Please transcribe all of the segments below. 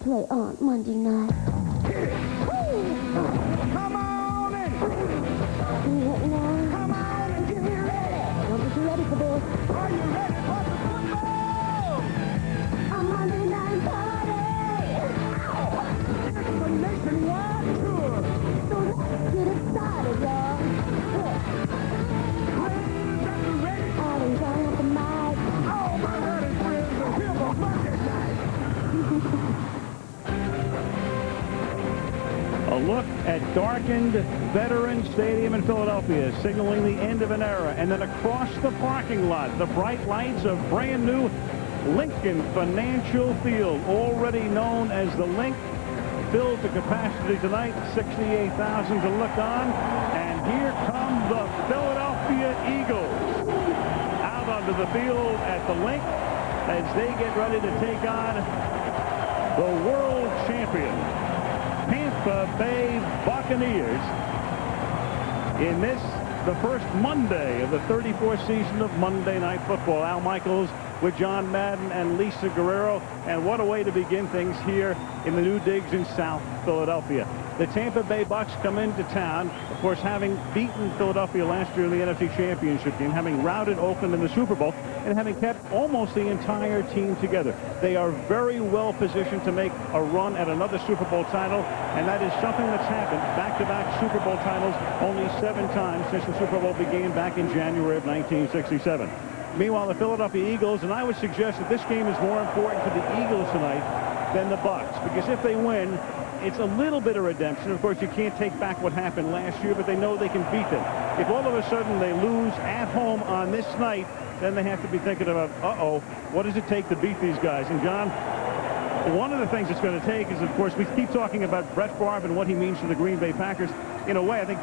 play on Monday night. Come on in. Come on and get me ready. Don't get you ready for this. Are you ready for the football? A Monday night party. It's a nationwide tour. So let's get it started, y'all. Players at the ready. Alan John at the mic. All my honey friends are here for Monday night. A look at darkened Veterans Stadium in Philadelphia, signaling the end of an era. And then across the parking lot, the bright lights of brand new Lincoln Financial Field, already known as the Link, filled to capacity tonight, 68,000 to look on. And here come the Philadelphia Eagles out onto the field at the Link as they get ready to take on the world champion Tampa Bay Buccaneers in this, the first Monday of the 34th season of Monday Night Football. Al Michaels with John Madden and Lisa Guerrero, and what a way to begin things here in the new digs in South Philadelphia. The Tampa Bay Bucs come into town, of course, having beaten Philadelphia last year in the NFC Championship game, having routed Oakland in the Super Bowl, and having kept almost the entire team together. They are very well positioned to make a run at another Super Bowl title, and that is something that's happened. Back-to-back Super Bowl titles only 7 times since the Super Bowl began back in January of 1967. Meanwhile, the Philadelphia Eagles, and I would suggest that this game is more important to the Eagles tonight than the Bucs, because if they win, it's a little bit of redemption. Of course, you can't take back what happened last year, but they know they can beat them. If all of a sudden they lose at home on this night, then they have to be thinking about, uh-oh, what does it take to beat these guys? And John, one of the things it's going to take is, of course, we keep talking about Brett Favre and what he means to the Green Bay Packers. In a way, I think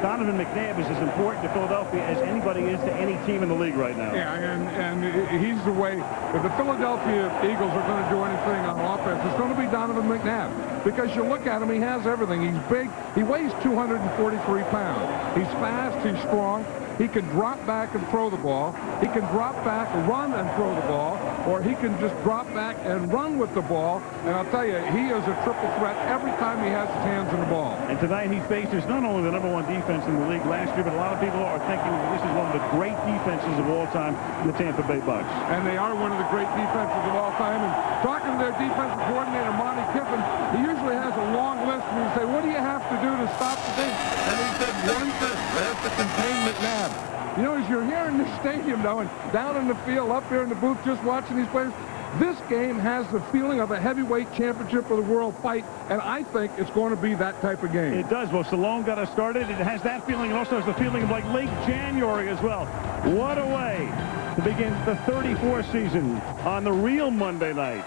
Donovan McNabb is as important to Philadelphia as anybody is to any team in the league right now. Yeah, and he's the way. If the Philadelphia Eagles are going to do anything on offense, it's going to be Donovan McNabb. Because you look at him, he has everything. He's big. He weighs 243 pounds. He's fast. He's strong. He can drop back and throw the ball. He can drop back, run and throw the ball, or he can just drop back and run with the ball. And I'll tell you, he is a triple threat every time he has his hands on the ball. And tonight he faces not only the #1 defense in the league last year, but a lot of people are thinking this is one of the great defenses of all time, the Tampa Bay Bucs. And they are one of the great defenses of all time. And talking to their defensive coordinator, Monty Kiffin, he usually has a long list, and you say, what do you have to do to stop the thing? And he said, one thing, that's to contain McNabb. You know, as you're here in this stadium, though, and down in the field, up here in the booth, just watching these players, this game has the feeling of a heavyweight championship of the world fight, and I think it's going to be that type of game. It does. Well, Stallone got us started. It has that feeling. It also has the feeling of like late January as well. What a way to begin the 34th season on the real Monday night.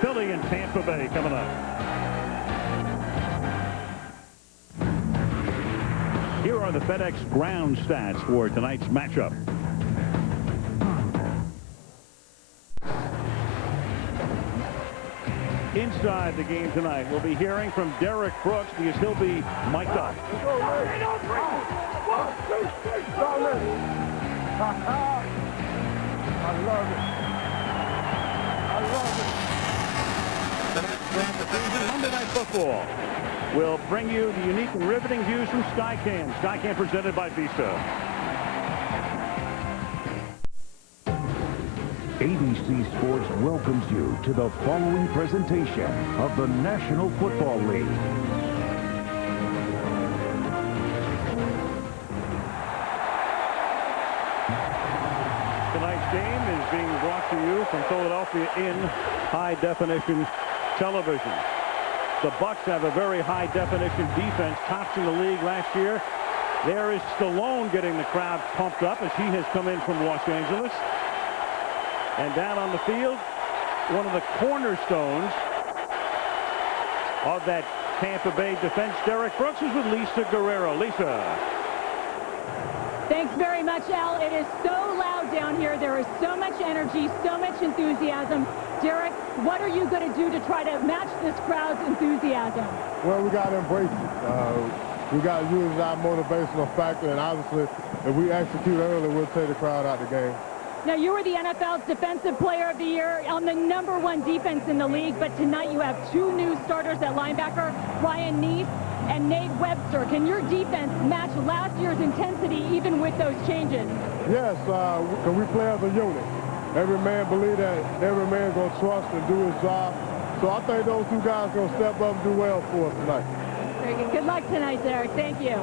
Philly and Tampa Bay coming up. Here are the FedEx ground stats for tonight's matchup. Inside the game tonight, we'll be hearing from Derrick Brooks because he'll be mic'd up. I love it. Monday Night Football will bring you the unique and riveting views from Skycam. Skycam presented by Visa. ABC Sports welcomes you to the following presentation of the National Football League. Tonight's game is being brought to you from Philadelphia in high-definition television. The Bucs have a very high-definition defense, tops in the league last year. There is Stallone getting the crowd pumped up as he has come in from Los Angeles. And down on the field, one of the cornerstones of that Tampa Bay defense, Derrick Brooks, is with Lisa Guerrero. Lisa. Thanks very much, Al. It is so loud down here. There is so much energy, so much enthusiasm. Derrick, what are you going to do to try to match this crowd's enthusiasm? Well, we got to embrace it. We got to use our motivational factor, and obviously, if we execute early, we'll take the crowd out the game. Now, you were the NFL's Defensive Player of the Year on the #1 defense in the league, but tonight you have two new starters at linebacker, Ryan Neese and Nate Webster. Can your defense match last year's intensity even with those changes? Yes, because we play as a unit. Every man believe that every man going to trust and do his job. So I think those two guys going to step up and do well for us tonight. Very good. Good luck tonight, Derrick. Thank you.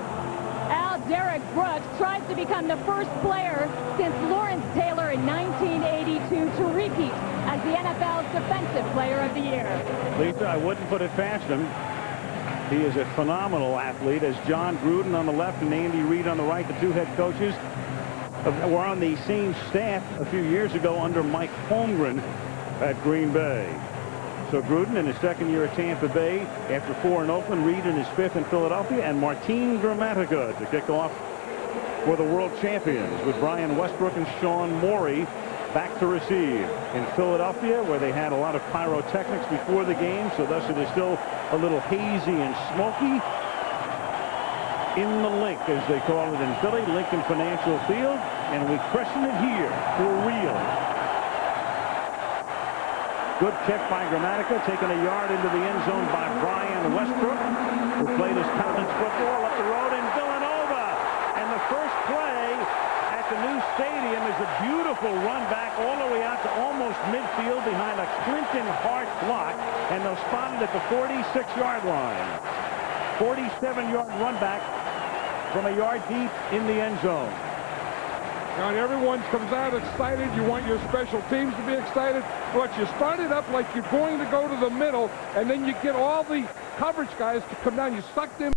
Derrick Brooks tries to become the first player since Lawrence Taylor in 1982 to repeat as the NFL's Defensive Player of the Year. Lisa, I wouldn't put it past him. He is a phenomenal athlete, as John Gruden on the left and Andy Reid on the right, the two head coaches, were on the same staff a few years ago under Mike Holmgren at Green Bay. So Gruden in his second year at Tampa Bay, after 4 in Oakland, Reid in his 5th in Philadelphia, and Martin Gramatica to kick off for the world champions with Brian Westbrook and Sean Morey back to receive in Philadelphia, where they had a lot of pyrotechnics before the game, so thus it is still a little hazy and smoky in the Link, as they call it in Philly, Lincoln Financial Field, and we christen it here for real. Good kick by Gramatica, taken a yard into the end zone by Brian Westbrook, who played his college football up the road in Villanova. And the first play at the new stadium is a beautiful run back all the way out to almost midfield behind a Clinton Hart block, and they'll spot it at the 46-yard line. 47-yard run back from a yard deep in the end zone. Now, everyone comes out excited. You want your special teams to be excited. But you start it up like you're going to go to the middle, and then you get all the coverage guys to come down. You suck them